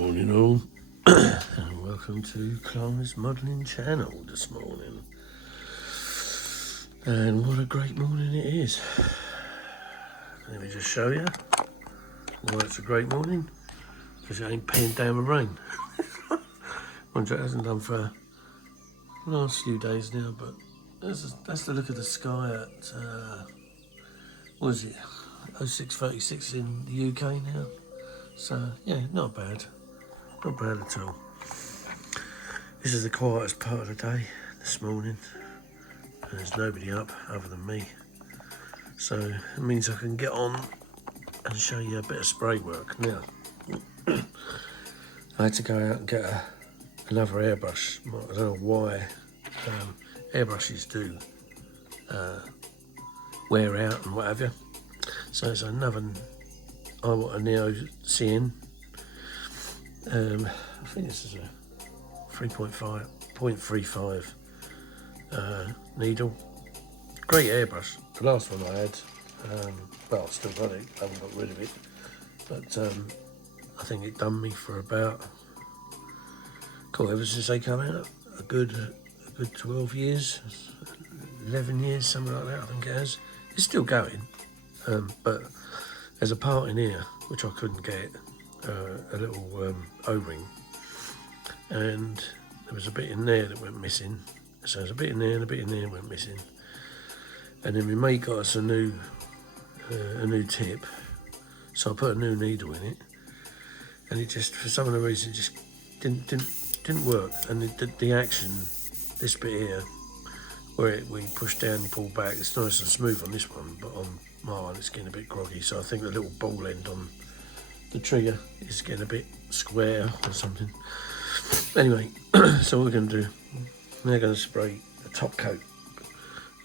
Morning all, and welcome to Clara's Modelling channel this morning. And what a great morning it is. Let me just show you why it's a great morning. Because it ain't paying down with rain. Which it hasn't done for the last few days now, but that's the look of the sky at, what is it, 06:36 in the UK now. So yeah, not bad. Not bad at all. This is the quietest part of the day this morning. There's nobody up other than me. So it means I can get on and show you a bit of spray work. Now, I had to go out and get another airbrush. I don't know why airbrushes do wear out and what have you. So it's another, I want a Neo CN. I think this is a 0.35 needle. Great airbrush. The last one I had, well, I've still got it, I haven't got rid of it, but I think it done me for about, ever since they come out, a good 12 years, 11 years, something like that, I think it has. It's still going, but there's a part in here which I couldn't get, a little O-ring, and there was a bit in there that went missing. So there's a bit in there and a bit in there went missing. And then my mate got us a new tip, so I put a new needle in it, and it just, for some of the reason, just didn't work. And the action, this bit here, where we push down and pull back, it's nice and smooth on this one, but on my one it's getting a bit groggy. So I think the little ball end on the trigger is getting a bit square or something. Anyway, so what we're going to do, we're going to spray a top coat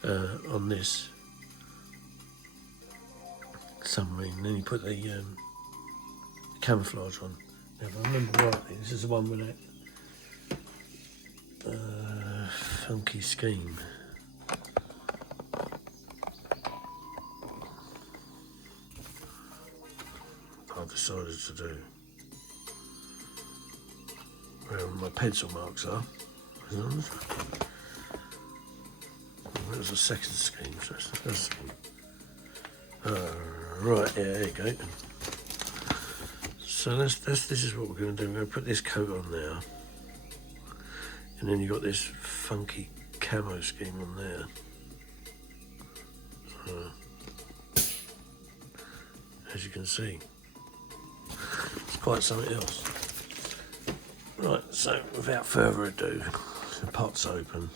on this submarine, and then you put the camouflage on. Now, if I remember rightly, this is the one with that funky scheme. I've decided to do where my pencil marks are. That was the second scheme, so that's the first one. Right, yeah, there you go. So this is what we're going to do. We're going to put this coat on now, and then you've got this funky camo scheme on there. As you can see, it's quite something else. Right, so without further ado, the pot's open.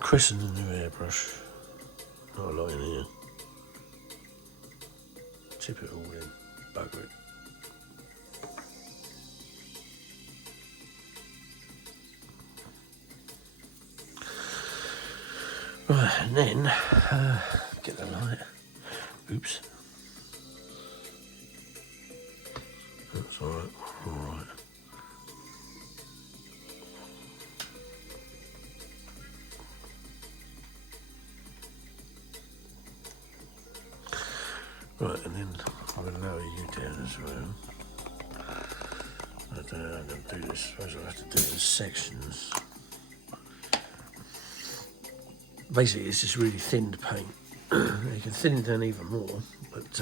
Christen the new airbrush. Not a lot in here. Tip it all in, bugger it. Right, and then get the light. Oops. That's alright, alright. Right, and then I'm going to lower you down as well. I don't know how I'm going to do this. I suppose I'll have to do it in sections. Basically, it's just really thinned paint. You can thin it down even more, but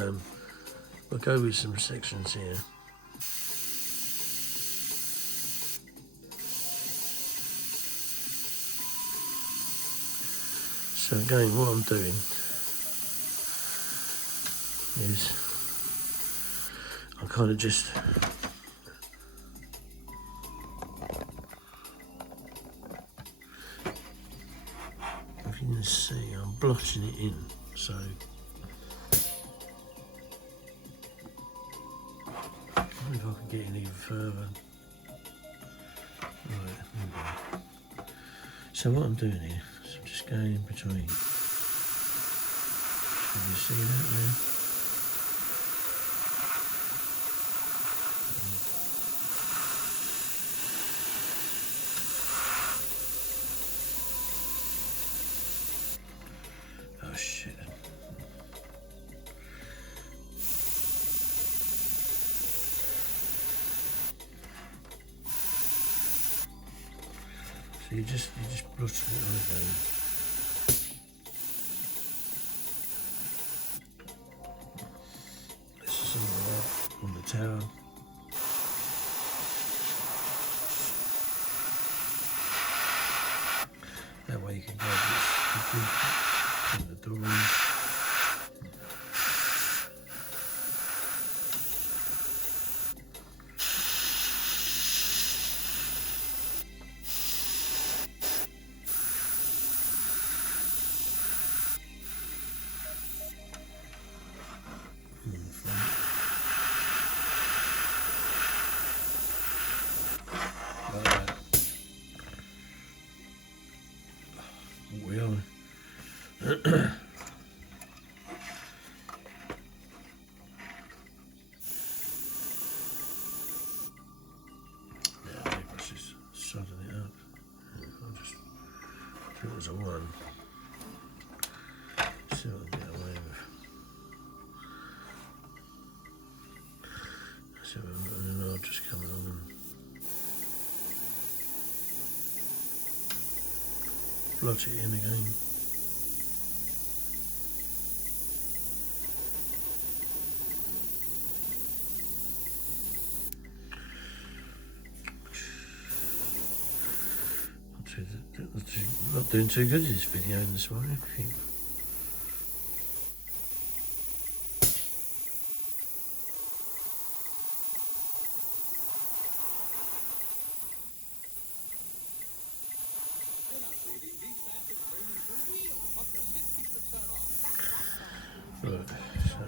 we'll go with some sections here. So again, what I'm doing is I'm kind of just if you can see, I'm blotching it in, so I wonder if I can get in even further. Right, so what I'm doing here is I'm just going in between. Can you see that there? Oh shit. So you just brush it on again. This is some of that on the tower. That way you can go in the doors. Shutting it up. I'll just do it as a one. See what I can get away with. So and then I'll just come along and blot it in again. Not doing too good in this video this morning. Right, so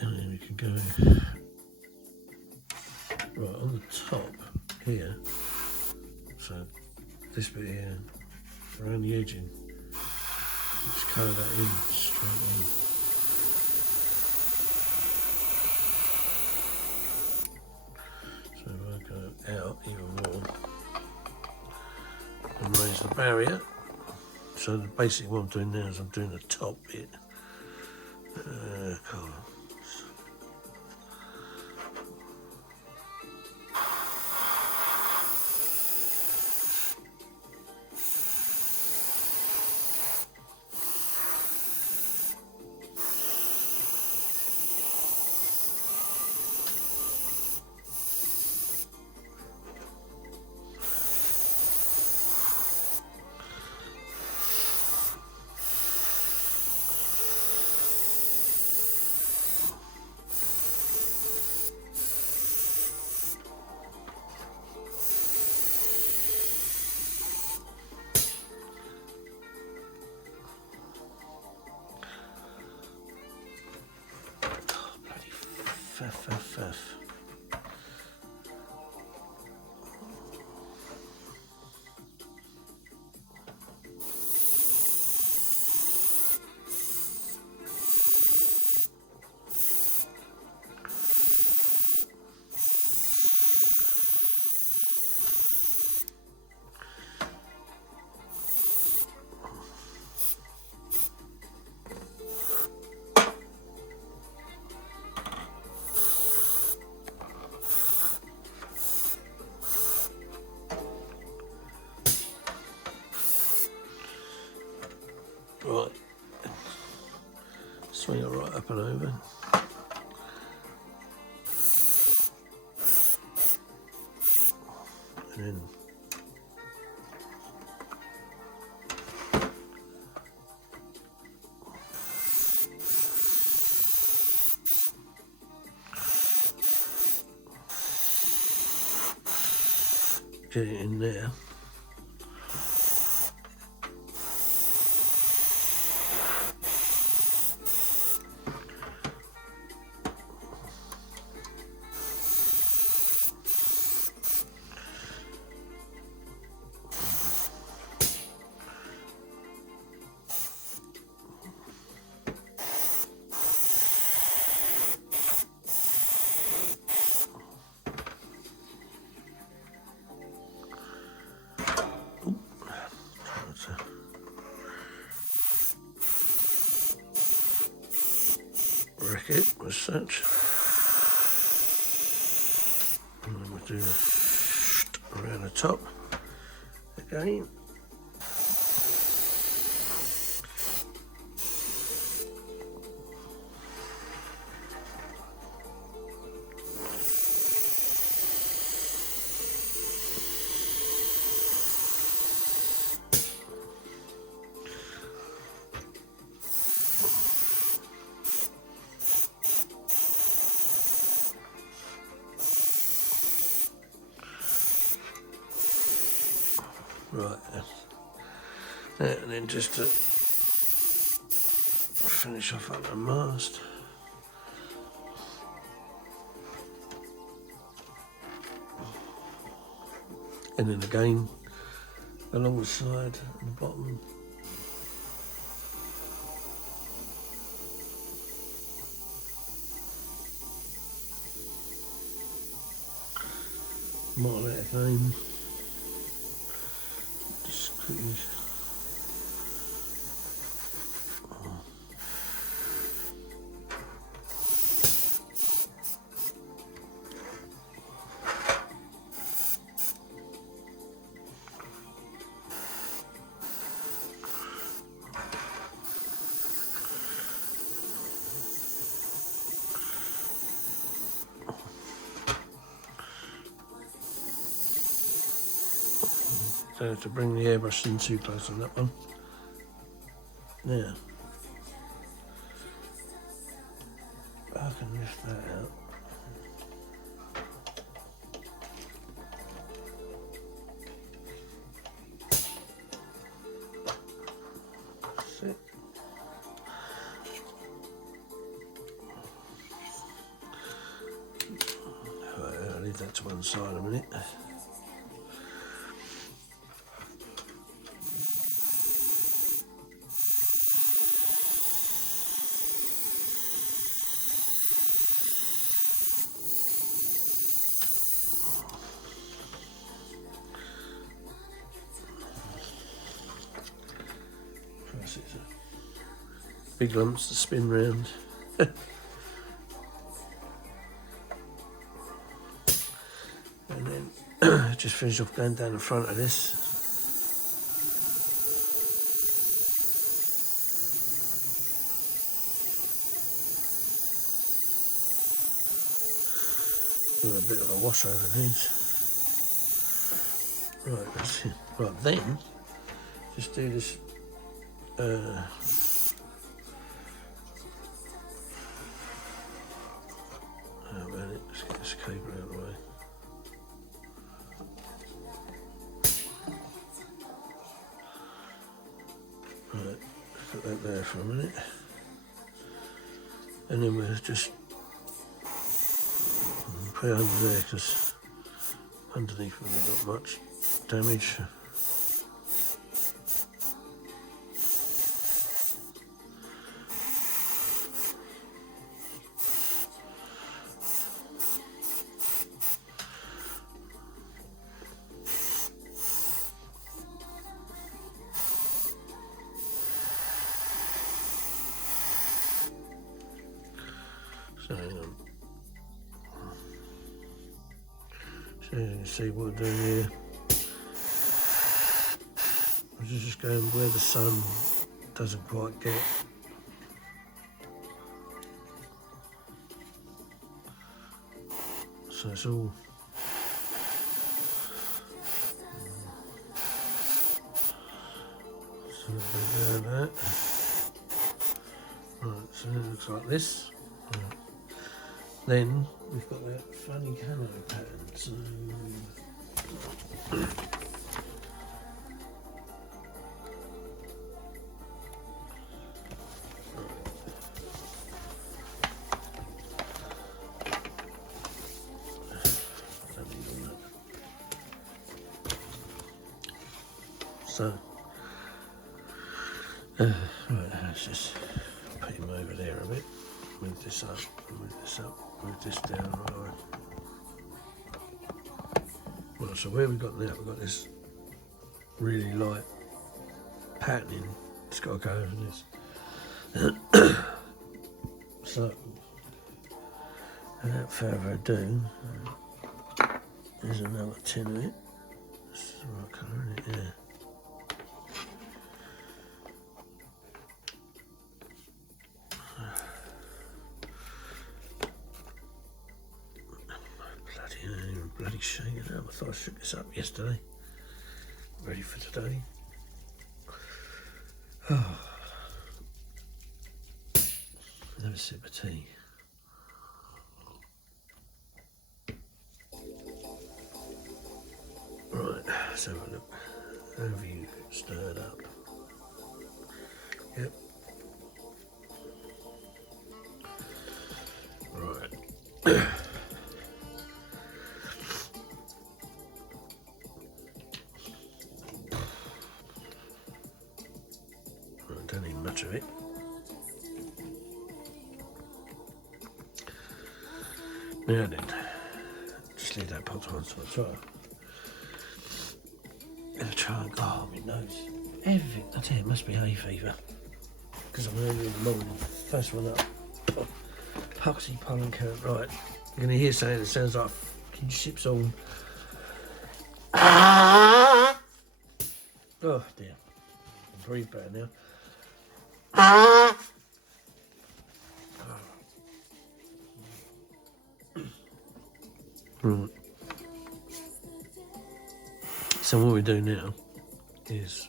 and then we can go right on the top here. So this bit here, around the edging, just colour that in straight in. So if I go out even more and raise the barrier. So basically what I'm doing now is I'm doing the top bit. Cool. F. Right, swing it right up and over. And then get it in there. Wreck it as such. do around the top again. Right, and then just to finish off on the mast. And then again, along the side and the bottom. Model it again. Just quickly. Don't have to bring the airbrush in too close on that one. Now, I can lift that out. That's it. Right, I'll leave that to one side a minute. Big lumps to spin round. And then just finish off going down the front of this. Do a bit of a wash over these. Right, that's it. Right, then just do this. Let's get this cable out of the way. Right, put that there for a minute. And then we'll just put it under there because underneath we've not got much damage. So you can see what we're doing here. I'm just going where the sun doesn't quite get. So it's all so we'll do that. Right, so it looks like this. Right. Then we've got that funny camo pattern. So right, let's just put him over there a bit. Move this up, move this up, move this down. Right. Well, so where we've got now, we've got this really light patterning. It's got to go over this. So, without further ado, There's another tin of it. This is the right colour, isn't it? Yeah. Bloody shake it up. I thought I shook this up yesterday. Ready for today. Oh. Have a sip of tea. Right, let's have a look. Have you stirred up? Yep. Right. Don't need much of it. Now then, just leave that pot on to the top. Gonna try and my nose. Everything, I tell you, it must be hay fever. Because I'm early in the morning. First one up. Oh, Puxy pollen count. Right, you're gonna hear something that sounds like fucking ships on. Oh dear. I breathe better now. Right. So what we do now is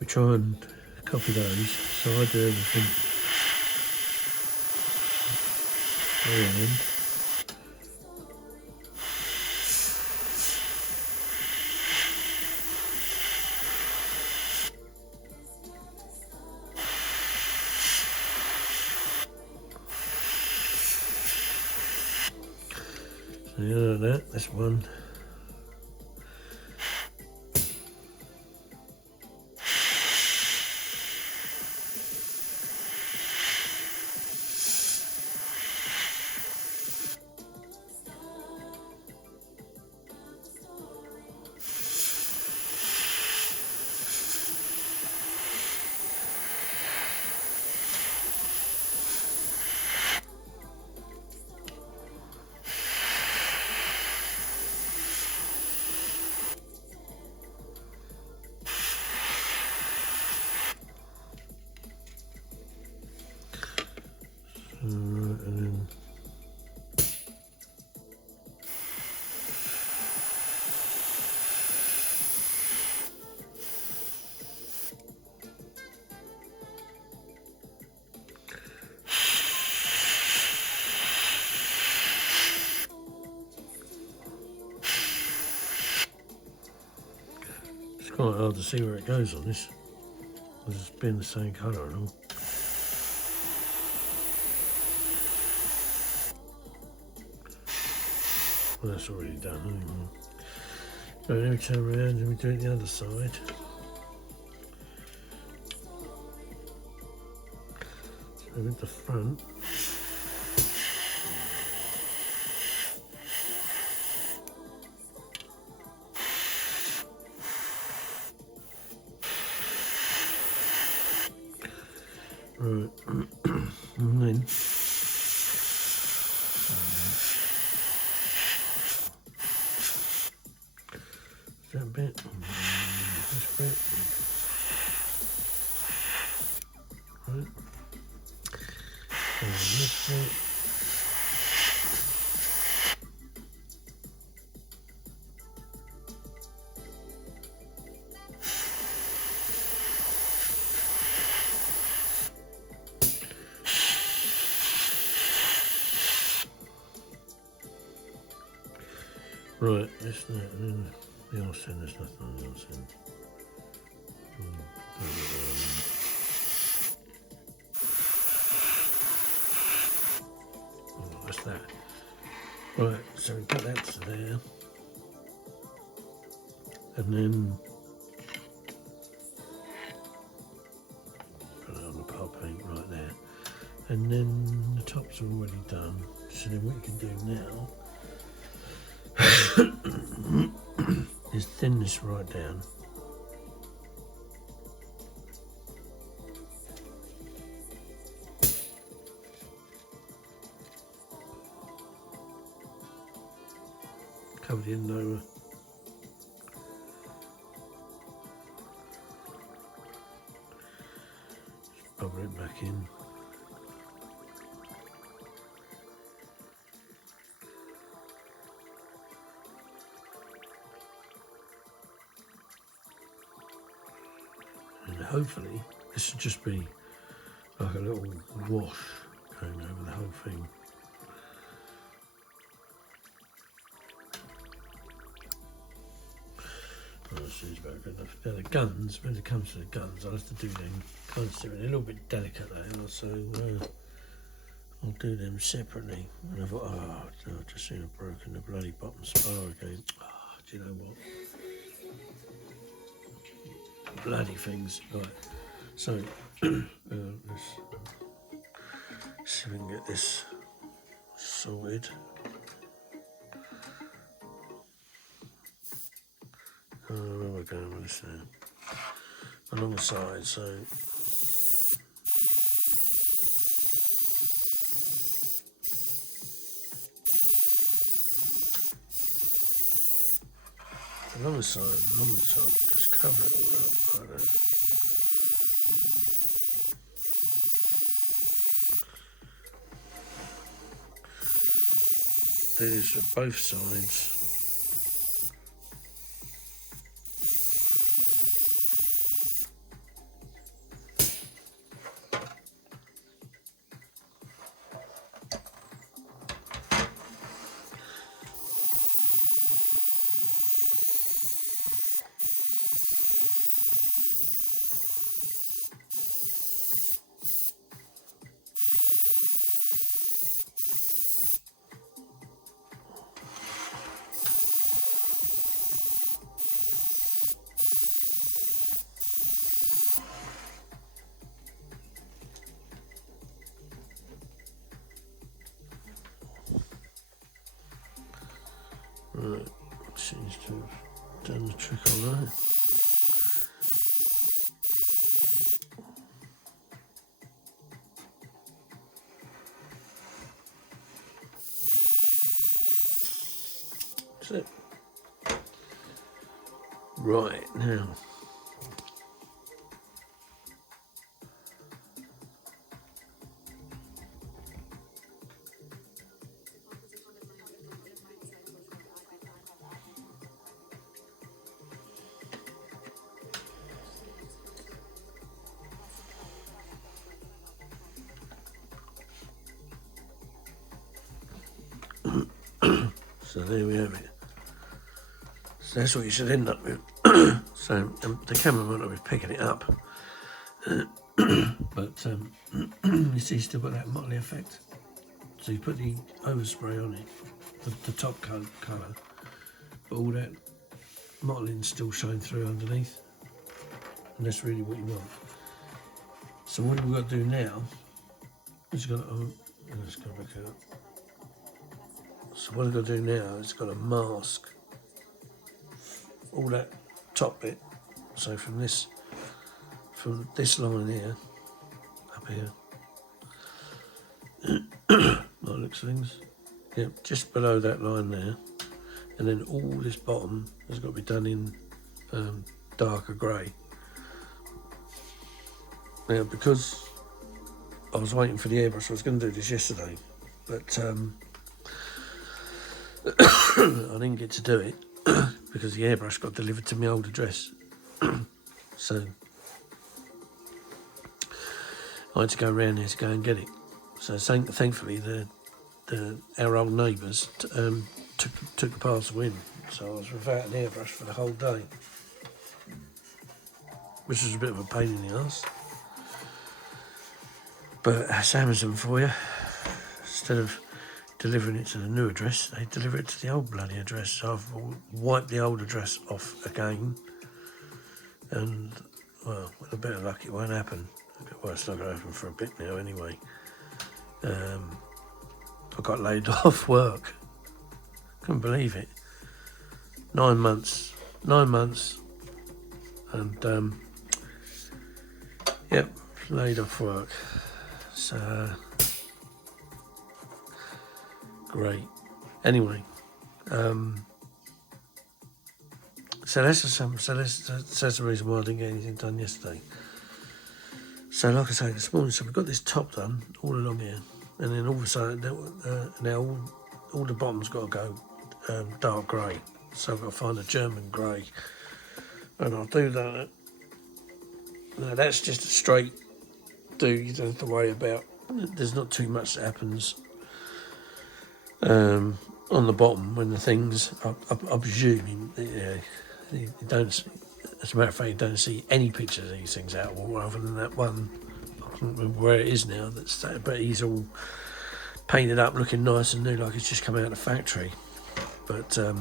we try and copy those. So I do everything around. So you know that, that's one. And then it's quite hard to see where it goes on this, because it's been the same colour and all. Well, that's already done anyway. Right, then we turn around and we do it the other side. So with the front, right, and then that bit, this bit, right, and this bit. Right, this, that, and then the arse end, there's nothing on the arse end. Oh, that's that. Right, so we put that to there. And then put it on the pile paint right there. And then the top's already done. So then what you can do now is thin this right down. the end over. Just bubble it back in. And hopefully this should just be like a little wash going over the whole thing. This is very good enough. Now the guns, when it comes to the guns, I'll have to do them kind of separately. A little bit delicate they are, so I'll do them separately. And I thought, oh, I've just seen I've broken the bloody bottom spar again. Oh, do you know what? Bloody things. Right, so let's see if we can get this sorted. Where we're going with this now? Along the side, so along the side, along the top, just cover it all up like that. Do this for both sides. Right, seems to have done the trick all right. That's it. Right, now. So there we have it. So that's what you should end up with. So the camera might not be picking it up, but you see, still got that motley effect. So you put the overspray on it, the top coat colour, but all that mottling still shine through underneath, and that's really what you want. So what we've got to do now is let's go back out. So what I've got to do now is got to mask all that top bit. So from this line here, up here, that looks things. Yep, just below that line there, and then all this bottom has got to be done in darker grey. Now, because I was waiting for the airbrush, I was going to do this yesterday, but I didn't get to do it because the airbrush got delivered to my old address. So I had to go around there to go and get it. So thankfully our old neighbours took the parcel in, so I was without an airbrush for the whole day, which was a bit of a pain in the arse. But that's Amazon for you. Instead of delivering it to the new address, they deliver it to the old bloody address. So I've wiped the old address off again, and well, with a bit of luck it won't happen. Well, it's not going to happen for a bit now anyway. I got laid off work. Couldn't believe it. 9 months, and yep, laid off work. So great. Anyway, So that's the reason why I didn't get anything done yesterday. So like I say, this morning, so we've got this top done all along here, and then all of a sudden now all the bottom's got to go dark grey. So I've got to find a German grey, and I'll do that. Now that's just a straight do. You don't have to worry about. There's not too much that happens on the bottom when the things. I presume you don't. As a matter of fact, you don't see any pictures of these things out of water other than that one. I can't remember where it is now. But he's all painted up, looking nice and new, like it's just come out of the factory. But I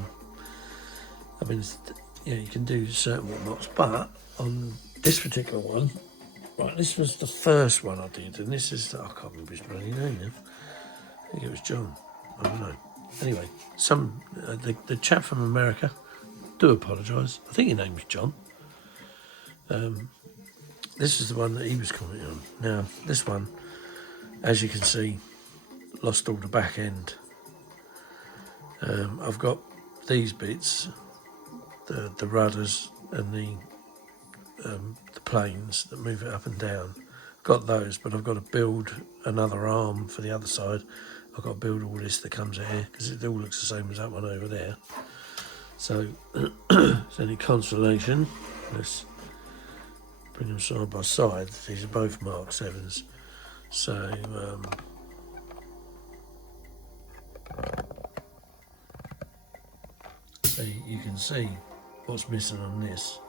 mean, you can do certain whatnots. But on this particular one, right, this was the first one I did, and this is I can't remember his bloody name now. I think it was John. I don't know. Anyway, the chap from America. Do apologise. I think your name was John. This is the one that he was commenting on. Now, this one, as you can see, lost all the back end. I've got these bits, the rudders and the planes that move it up and down. Got those, but I've got to build another arm for the other side. I've got to build all this that comes out here because it all looks the same as that one over there. So, it's any consolation. Let's bring them side by side. These are both Mark 7s. So, so you can see what's missing on this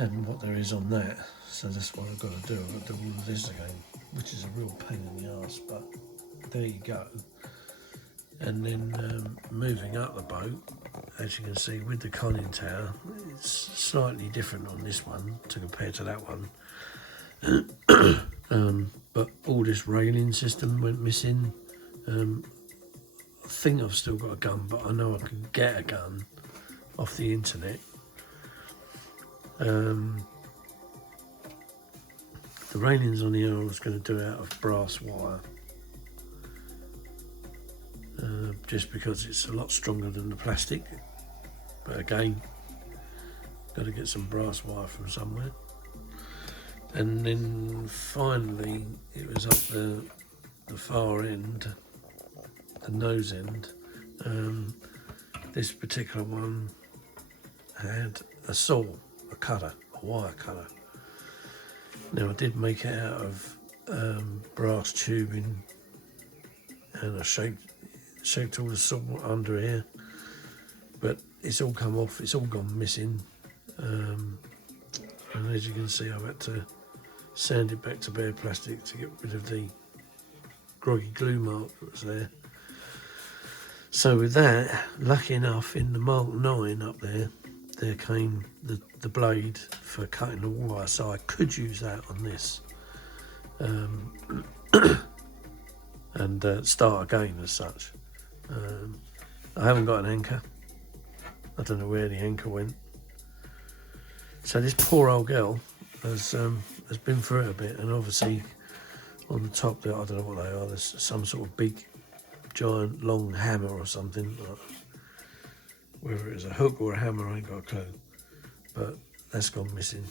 and what there is on that. So that's what I've got to do. I've got to do all of this again, which is a real pain in the arse, but there you go. And then moving up the boat, as you can see with the conning tower, it's slightly different on this one to compare to that one. But all this railing system went missing. I think I've still got a gun, but I know I can get a gun off the internet. The railings on here I was going to do out of brass wire. Just because it's a lot stronger than the plastic, but again, got to get some brass wire from somewhere. And then finally, it was up the far end, the nose end. This particular one had a saw, a cutter, a wire cutter. Now I did make it out of brass tubing, and I shaped all the saw under here, but it's all come off, it's all gone missing, and as you can see I've had to sand it back to bare plastic to get rid of the groggy glue mark that was there. So with that, lucky enough, in the Mark 9 up there came the blade for cutting the wire, so I could use that on this and start again as such. I haven't got an anchor. I don't know where the anchor went. So this poor old girl has been through it a bit, and obviously on the top there, I don't know what they are, there's some sort of big, giant, long hammer or something. Whether it was a hook or a hammer, I ain't got a clue. But that's gone missing.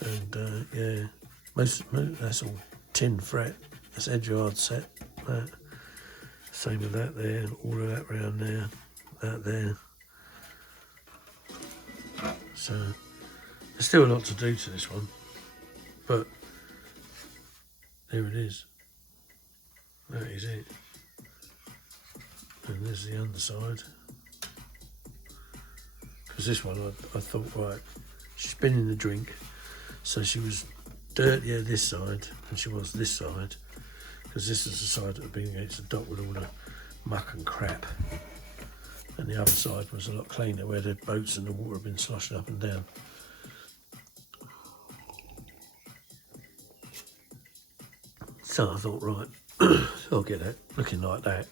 And yeah, most that's all tin fret. That's Edgeyard set. That. Same with that there, all of that round there, that there. So there's still a lot to do to this one, but there it is. That is it. And there's the underside. Because this one, I thought, right, she's been in the drink, so she was dirtier this side than she was this side, because this is the side that had been against the dock with all the muck and crap, and the other side was a lot cleaner where the boats and the water had been sloshing up and down. So I thought, right, I'll get that looking like that.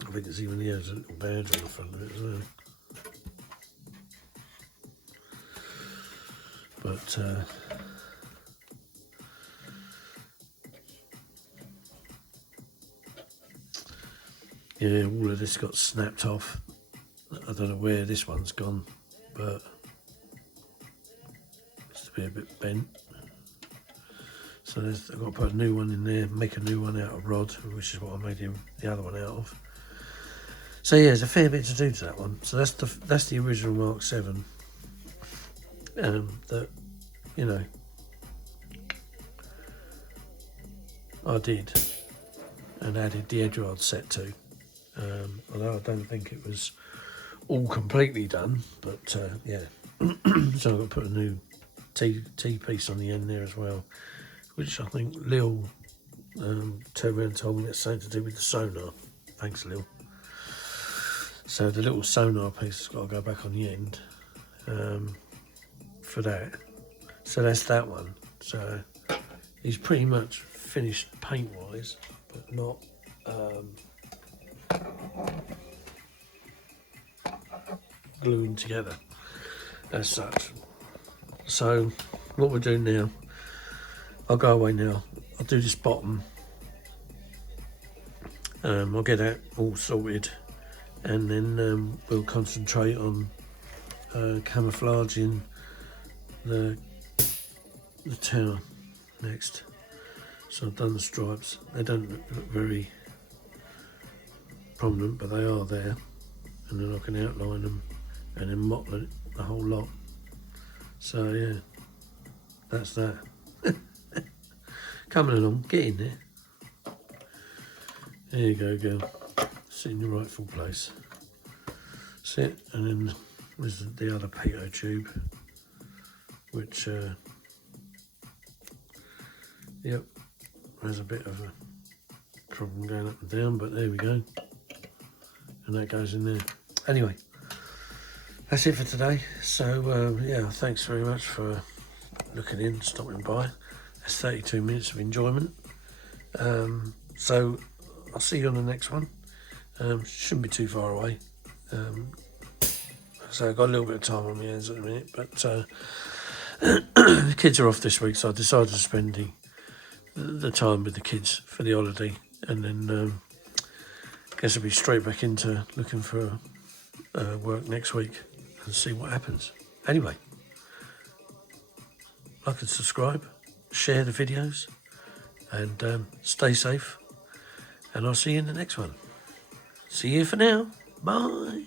I think it's even here, there's a little badge on the front of it as well. But yeah, all of this got snapped off, I don't know where this one's gone, but it's to be a bit bent. So I've got to put a new one in there, make a new one out of rod, which is what I made the other one out of. So yeah, there's a fair bit to do to that one. So that's the original Mark VII. That, you know, I did and added the Edward set to. Although I don't think it was all completely done, but yeah. So I've got to put a new T piece on the end there as well, which I think Lil turned around and told me that's something to do with the sonar. Thanks, Lil. So the little sonar piece has got to go back on the end for that. So that's that one. So he's pretty much finished paint-wise, but not gluing together as such. So what we're doing now, I'll go away now. I'll do this bottom. I'll get that all sorted, and then we'll concentrate on camouflaging the tower next. So I've done the stripes. They don't look very prominent, but they are there, and then I can outline them and then mop the whole lot. So yeah, that's that. Coming along, get in there. There you go, girl. Sit in your rightful place. Sit, and then there's the other pitot tube, which, yep, there's a bit of a problem going up and down, but there we go. And that goes in there. Anyway, that's it for today. So, yeah, thanks very much for looking in, stopping by. That's 32 minutes of enjoyment. So I'll see you on the next one. Shouldn't be too far away. So I've got a little bit of time on my hands at the minute, but the kids are off this week, so I decided to spend the time with the kids for the holiday, and then guess I'll be straight back into looking for work next week and see what happens. Anyway, like and subscribe, share the videos, and stay safe, and I'll see you in the next one. See you for now. Bye.